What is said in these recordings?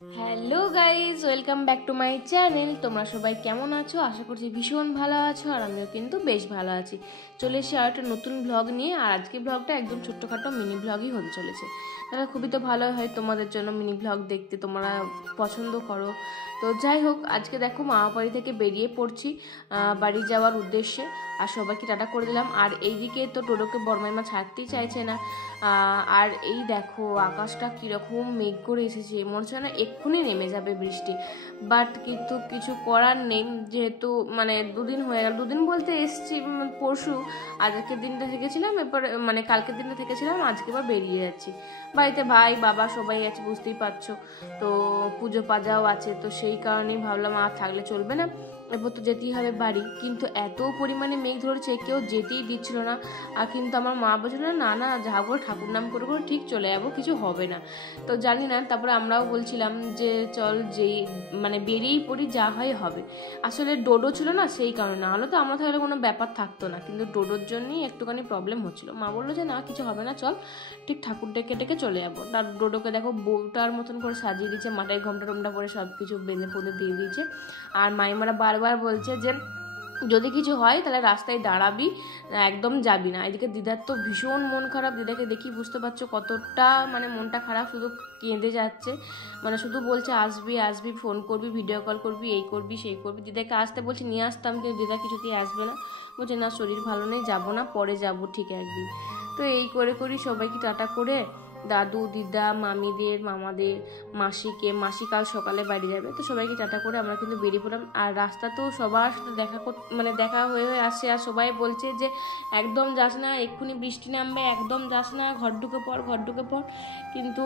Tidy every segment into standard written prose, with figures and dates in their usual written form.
Hello guys, welcome back to my channel. তোমরা সবাই কেমন আছো? আশা করছি ভীষণ ভালো আছো, আর আমিও কিন্তু বেশ ভালো আছি। চলে এসে আর একটা নতুন ব্লগ নিয়ে, আর আজকে ব্লগটা একদম ছোট্টখাটো মিনি ব্লগই হতে চলেছে। তাহলে খুবই তো ভালো হয় তোমাদের জন্য মিনি ব্লগ দেখতে, তোমরা পছন্দ করো। তো যাই হোক, আজকে দেখো মামা বাড়ি থেকে বেরিয়ে পড়ছি বাড়ি যাওয়ার উদ্দেশ্যে, আর সবাইকে টাটা করে দিলাম। আর এইদিকে তো টোটোকে বড়মাইমা ছাড়তেই চাইছে না। আর এই দেখো আকাশটা কীরকম মেঘ করে এসেছে, মনে হচ্ছে না এক্ষুনি নেমে যাবে বৃষ্টি। বাট কিন্তু কিছু করার নেই, যেহেতু মানে দুদিন হয়ে গেল, দুদিন বলতে এসছি পরশু, আজকের দিনটা থেকেছিলাম, এরপর মানে কালকের দিনটা থেকেছিলাম, আজকে এবার বেরিয়ে যাচ্ছি। বাড়িতে ভাই বাবা সবাই আছে, বুঝতেই পারছো। তো পুজো পাজাও আছে, তো সেই কারণেই ভাবলাম আর থাকলে চলবে না, এরপর তো যেতেই হবে বাড়ি। কিন্তু এত পরিমাণে মেঘ ধরেছে, কেউ যেতেই দিচ্ছিল না। আর কিন্তু আমার মা বলছিল না না যা করে ঠাকুর নাম করে করে ঠিক চলে যাবো, কিছু হবে না। তো জানি না, তারপরে আমরাও বলছিলাম যে চল যেই মানে বেরিয়েই পড়ি, যা হয় হবে। আসলে ডোডো ছিল না, সেই কারণে, না হলে তো আমরা তাহলে কোনো ব্যাপার থাকতো না, কিন্তু ডোডোর জন্যই একটুখানি প্রবলেম হচ্ছিল। মা বললো যে না কিছু হবে না, চল ঠিক ঠাকুর ডেকে ডেকে চলে যাবো। তার ডোডোকে দেখো বউটার মতন করে সাজিয়ে দিয়েছে, মাথায় ঘোমটা টোমটা পরে সব কিছু বেঁধে পড়ে দিয়ে দিয়েছে। আর মাইমারা বারবার বলছে যে যদি কিছু হয় তাহলে রাস্তায় দাঁড়াবি, একদম যাবি না। এদিকে দিদার তো ভীষণ মন খারাপ, দিদাকে দেখি বুঝতে পারছো কতটা মানে মনটা খারাপ, শুধু কেঁদে যাচ্ছে, মানে শুধু বলছে আসবি আসবি, ফোন করবি, ভিডিও কল করবি, এই করবি সেই করবি। দিদাকে আসতে বলছি, নিয়ে আসতাম, কিন্তু দিদা কিছুতেই আসবে না, বলছে না শরীর ভালো নেই, যাবো না, পরে যাবো ঠিক একদিন। তো এই করে করি সবাইকে টাটা করে, দাদু দিদা মামিদের মামাদের মাসি কাল সকালে বাড়ি যাবে, তো সবাইকে টাটা করে আমরা কিন্তু বেরিয়ে পড়লাম। আর রাস্তাতেও সবার সাথে দেখা হয়ে আসছে, আর সবাই বলছে যে একদম যাস না, এক্ষুনি বৃষ্টি নামবে, একদম যাস না, ঘর ঢুকে পড়। কিন্তু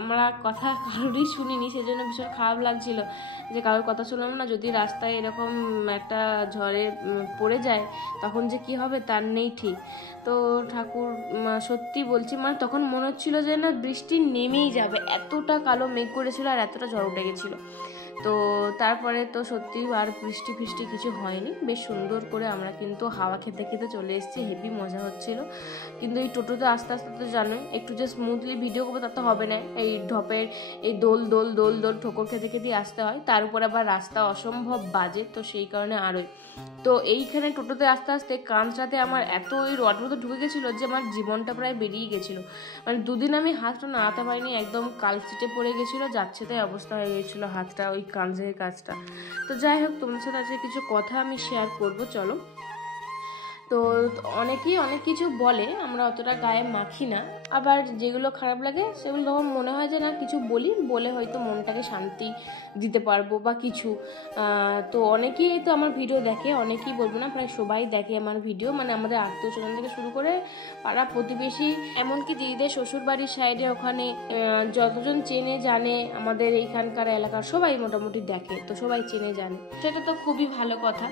আমরা কথা কারোরই শুনিনি, সেজন্য ভীষণ খারাপ লাগছিল যে কারোর কথা শুনলাম না। যদি রাস্তায় এরকম একটা ঝড়ে পড়ে যায় তখন যে কি হবে তার নেই ঠিক। তো ঠাকুর সত্যি বলছি, মানে তখন মনে হচ্ছিল যে না বৃষ্টি নেমেই যাবে, এতটা কালো মেঘ করেছিল আর এতটা ঝড় উঠে গেছিলো। তো তারপরে তো সত্যি আর বৃষ্টি ফিষ্টি কিছু হয়নি, বেশ সুন্দর করে আমরা কিন্তু হাওয়া খেতে খেতে চলে এসেছি, হেভি মজা হচ্ছিল। কিন্তু এই টোটোতে আস্তে আস্তে তো জানোই, একটু যে স্মুথলি ভিডিও করবো তা তো হবে না, এই ঢপের এই দোল দোল দোল দোল ঠোকর খেতে খেতে আসতে হয়, তার উপর আবার রাস্তা অসম্ভব বাজে, তো সেই কারণে আরোই। তো এইখানে টোটোতে আস্তে আস্তে কাঁচটাতে আমার এত ওই রড মতো ঢুকে গেছিলো যে আমার জীবনটা প্রায় বেরিয়ে গেছিলো। মানে দুদিন আমি হাতটা নাড়াতে পারিনি, একদম কালচিটে পড়ে গেছিলো, যাচ্ছে তাই অবস্থা হয়ে গেছিলো হাতটা, ওই কাঁচের কাজটা। তো যাই হোক, তোমার সাথে আজকে কিছু কথা আমি শেয়ার করবো, চলো। তো অনেকেই অনেক কিছু বলে, আমরা অতটা গায়ে মাখি না, আবার যেগুলো খারাপ লাগে সেগুলো তখন মনে হয় যে না কিছু বলে হয়তো মনটাকে শান্তি দিতে পারবো বা কিছু। তো অনেকেই তো আমার ভিডিও দেখে, অনেকেই বলবো না, প্রায় সবাই দেখে আমার ভিডিও, মানে আমাদের আত্মীয় স্বজন থেকে শুরু করে পাড়া প্রতিবেশী, এমনকি দিদিদের শ্বশুর বাড়ির সাইডে ওখানে যতজন চেনে জানে আমাদের এইখানকার এলাকার সবাই মোটামুটি দেখে, তো সবাই চেনে জানে, সেটা তো খুবই ভালো কথা।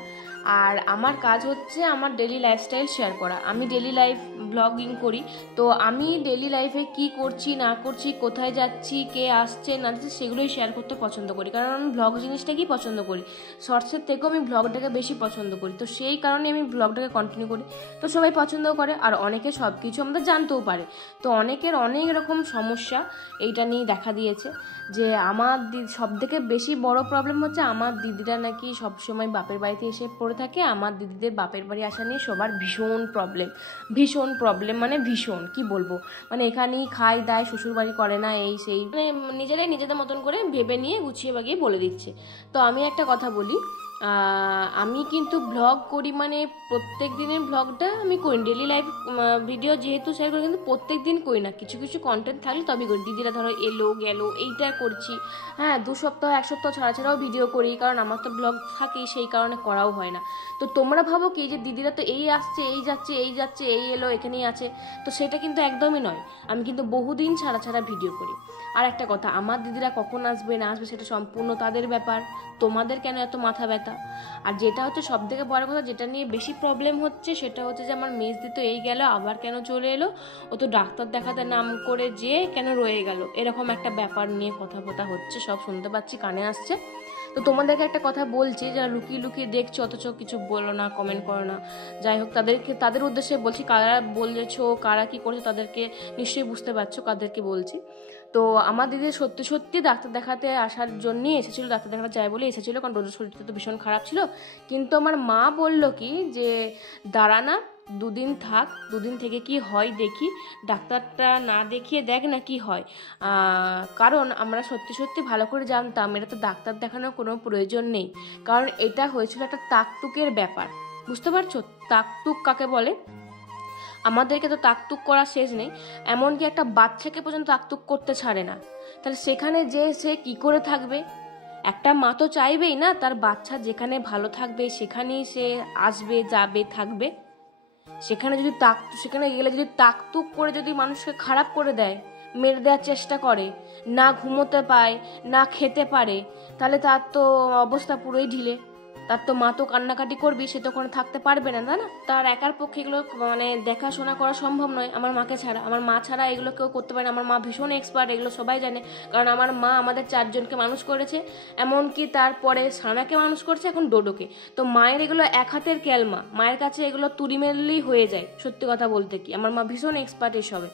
আর আমার কাজ হচ্ছে আমার ডেলি লাইফস্টাইল শেয়ার করা, আমি ডেলি লাইফ ব্লগিং করি। তো আমি ডেলি লাইফে কি করছি না করছি, কোথায় যাচ্ছি, কে আসছে না আসছে, সেগুলোই শেয়ার করতে পছন্দ করি, কারণ আমি ব্লগ জিনিসটাকেই পছন্দ করি, শর্টসের থেকেও আমি ব্লগটাকে বেশি পছন্দ করি, তো সেই কারণে আমি ব্লগটাকে কন্টিনিউ করি। তো সবাই পছন্দও করে, আর অনেকে সব কিছু আমাদের জানতেও পারে। তো অনেকের অনেক রকম সমস্যা এইটা নিয়ে দেখা দিয়েছে, যে আমার সব থেকে বেশি বড় প্রবলেম হচ্ছে আমার দিদিরা নাকি সবসময় বাপের বাড়িতে এসে পড়ে থাকে। আমার দিদিদের বাপের বাড়ি আসা নিয়ে সবার ভীষণ প্রবলেম, মানে ভীষণ কি বলবো, মানে এখানেই খায় দায়, শ্বশুর বাড়ি করে না, এই সেই, মানে নিজেরাই নিজেদের মতন করে ভেবে নিয়ে গুছিয়ে বাগিয়ে বলে দিচ্ছে। তো আমি একটা কথা বলি, আমি কিন্তু ব্লগ করি, মানে প্রত্যেক দিনের ব্লগটা আমি করি, ডেলি লাইফ ভিডিও যেহেতু শেয়ার করি, কিন্তু প্রত্যেক দিন করি না, কিছু কিছু কন্টেন্ট থাকলে তবেই করি। দিদিরা ধরো এলো গেলো এইটা করছি, হ্যাঁ 2 সপ্তাহ 1 সপ্তাহ ছাড়াও ভিডিও করি, কারণ আমার তো ব্লগ থাকেই, সেই কারণে করাও হয় না। তো তোমরা ভাবো কি যে দিদিরা তো এই আসছে এই যাচ্ছে এই এলো এখানেই আছে, তো সেটা কিন্তু একদমই নয়, আমি কিন্তু বহুদিন ছাড়া ভিডিও করি। আর একটা কথা, আমার দিদিরা কখন আসবে না আসবে সেটা সম্পূর্ণ তাদের ব্যাপার, তোমাদের কেন এত মাথা ব্যথা। আর যেটা হচ্ছে সব থেকে বড় কথা, যেটা নিয়ে বেশি প্রবলেম হচ্ছে, সেটা হচ্ছে যে আমার মেজদি তো এই গেল আবার কেন চলে এলো, ও তো ডাক্তার দেখাতে নাম করে যে কেন রয়ে গেল, এরকম একটা ব্যাপার নিয়ে কথা হচ্ছে, সব শুনতে পাচ্ছি, কানে আসছে। তো তোমাদেরকে একটা কথা বলছি, যারা লুকিয়ে লুকিয়ে দেখছো অথচ কিছু বলো না, কমেন্ট করো না, যাই হোক তাদের উদ্দেশ্যে বলছি, কারা বলেছো কারা কি করেছো তাদেরকে নিশ্চয়ই বুঝতে পারছো কাদেরকে বলছি। তো আমার দিদি সত্যি সত্যি ডাক্তার দেখাতে আসার জন্যই এসেছিলো, ডাক্তার দেখাতে যায় বলে এসেছিলো, কারণ রোজের শরীরটা তো ভীষণ খারাপ ছিল। কিন্তু আমার মা বলল কি যে দাঁড়া না, 2 দিন থাক, 2 দিন থেকে কি হয় দেখি, ডাক্তারটা না দেখিয়ে দেখ না কি হয়। কারণ আমরা সত্যি সত্যি ভালো করে জানতাম এটা তো ডাক্তার দেখানোর কোনো প্রয়োজন নেই, কারণ এটা হয়েছিল একটা তাকতুকের ব্যাপার। বুঝতে পারছো তাকতুক কাকে বলে? আমাদেরকে তো তাকতুক করা শেষ নেই, এমনকি একটা বাচ্চাকে পর্যন্ত তাকতুক করতে ছাড়ে না। তাহলে সেখানে যে সে কি করে থাকবে? একটা মা তো চাইবেই না তার বাচ্চা যেখানে ভালো থাকবে সেখানেই সে আসবে, যাবে, থাকবে। সেখানে গেলে যদি তাকতুক করে যদি মানুষকে খারাপ করে দেয়, মেরে দেওয়ার চেষ্টা করে, না ঘুমোতে পায়, না খেতে পারে, তাহলে তার তো অবস্থা পুরোই ঢিলে। তার তো মা তো কান্নাকাটি করবি, সে তো ওখানে থাকতে পারবে না, তাই না? তার একার পক্ষে এগুলো দেখাশোনা করা সম্ভব নয় আমার মাকে ছাড়া। আমার মা ছাড়া এগুলো কেউ করতে পারে না। আমার মা ভীষণ এক্সপার্ট, এগুলো সবাই জানে, কারণ আমার মা আমাদের 4 জনকে মানুষ করেছে, এমনকি তারপরে সানাকে মানুষ করছে, এখন ডোডোকে। তো মায়ের এগুলো এক হাতের ক্যালমা, মায়ের কাছে এগুলো তুড়ি মেরলেই হয়ে যায়। সত্যি কথা বলতে কি, আমার মা ভীষণ এক্সপার্ট এসবে।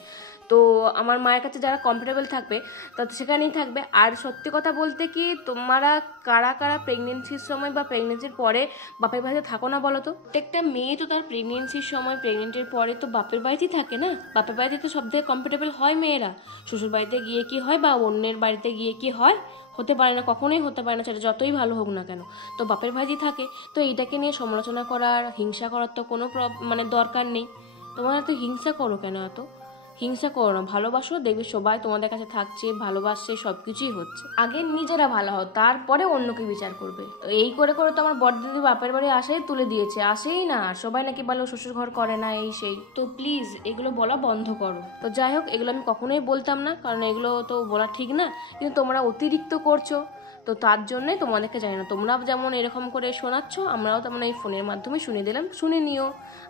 তো আমার মায়ের কাছে যারা কমফোর্টেবল থাকবে তারা সেখানেই থাকবে। আর সত্যি কথা বলতে কি, তোমরা কারা কারা প্রেগনেন্সির সময় বা প্রেগনেন্সির পরে বাপের বাড়িতে থাকো না বলো তো? প্রত্যেকটা মেয়ে তো তার প্রেগনেন্সির সময়, প্রেগনেন্টের পরে তো বাপের বাড়িতেই থাকে না। বাপের বাড়িতে তো সব থেকে কমফোর্টেবল হয় মেয়েরা। শ্বশুর বাড়িতে গিয়ে কি হয় বা অন্যের বাড়িতে গিয়ে কি হয়, হতে পারে না, কখনোই হতে পারে না, সেটা যতই ভালো হোক না কেন। তো বাপের বাড়িতেই থাকে। তো এইটাকে নিয়ে সমালোচনা করার, হিংসা করার তো কোনো দরকার নেই। তোমরা এত হিংসা করো কেন? হিংসা করো না, ভালোবাসো, দেখবে সবাই তোমাদের কাছে থাকছে, ভালোবাসছে, সব কিছুই হচ্ছে। আগে নিজেরা ভালো হও, তারপরে অন্যকে বিচার করবে। তো এই করে করে তো আমার বড়দিদি বাপের বাড়ি আসাই তুলে দিয়েছে, আসেই না। সবাই নাকি বলো শ্বশুর ঘর করে না, এই সেই। তো প্লিজ এগুলো বলা বন্ধ করো। তো যাই হোক, এগুলো আমি কখনোই বলতাম না, কারণ এগুলো তো বলা ঠিক না, কিন্তু তোমরা অতিরিক্ত করছো। তো তার জন্যই তোমাদেরকে জানি না, তোমরা যেমন এরকম করে শোনাচ্ছ, আমরাও তেমন এই ফোনের মাধ্যমে শুনিয়ে দিলাম, শুনে নিও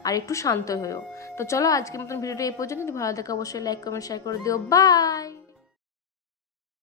আর একটু শান্ত হয়েও। তো চলো আজকের মতন ভিডিওটা এই পর্যন্ত। ভালো থাকে অবশ্যই লাইক কমেন্ট শেয়ার করে দিও। বাই।